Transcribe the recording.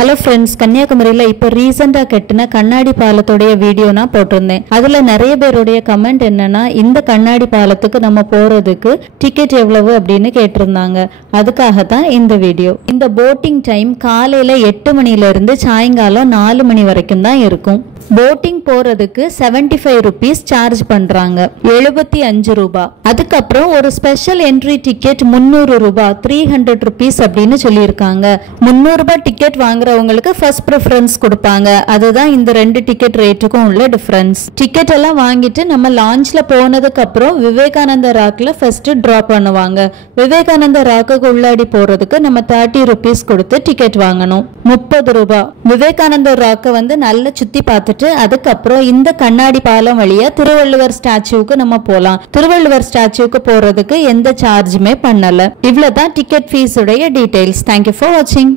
Hello friends, கன்னியாகுமரியில இப்போ ரீசெண்டா கட்டின கண்ணாடி பாலத்தோடைய வீடியோ நான் போட்டிருந்தேன். அதுல நிறைய பேருடைய கமெண்ட் என்னன்னா, இந்த கண்ணாடி பாலத்துக்கு நம்ம போறதுக்கு டிக்கெட் எவ்வளவு அப்படின்னு கேட்டிருந்தாங்க. அதுக்காக தான் இந்த வீடியோ. இந்த போட்டிங் டைம் காலையில 8 மணில இருந்து சாயங்காலம் 4 மணி வரைக்கும் தான் இருக்கும். போட்டிங் போறதுக்கு 75 ருபீஸ் சார்ஜ் பண்றாங்க, 75 ரூபாய். அதுக்கப்புறம் ஒரு ஸ்பெஷல் என்ட்ரி டிக்கெட் 300 ரூபாய், 300 ருபீஸ் அப்படின்னு சொல்லியிருக்காங்க. 300 ரூபாய் டிக்கெட் வாங்குறவங்களுக்கு ஃபர்ஸ்ட் ப்ரிஃபரன்ஸ் கொடுப்பாங்க. அதுதான் இந்த 2 டிக்கெட் ரேட்டுக்கும் உள்ள டிஃபரன்ஸ். டிக்கெட் எல்லாம் வாங்கிட்டு நம்ம லான்ச்ல போனதுக்கு அப்புறம் விவேகானந்த ராக்ல ஃபர்ஸ்ட் டிராப் பண்ணுவாங்க. விவேகானந்த ராக்குக்கு உள்ளாடி போறதுக்கு நம்ம 30 ருபீஸ் கொடுத்து டிக்கெட் வாங்கணும், 30 ரூபாய். விவேகானந்த ராக்கை நல்லா சுத்தி பார்த்துட்டு அதுக்கப்புறம் இந்த கண்ணாடி பாலம் வழியா திருவள்ளுவர் ஸ்டாச்சுவுக்கு நம்ம போலாம். திருவள்ளுவர் ஸ்டாச்சுவுக்கு போறதுக்கு எந்த சார்ஜுமே பண்ணல. இவ்வளவுதான் டிக்கெட் ஃபீஸ் உடைய டீடைல்ஸ். தேங்க்யூ ஃபார் வாட்சிங்.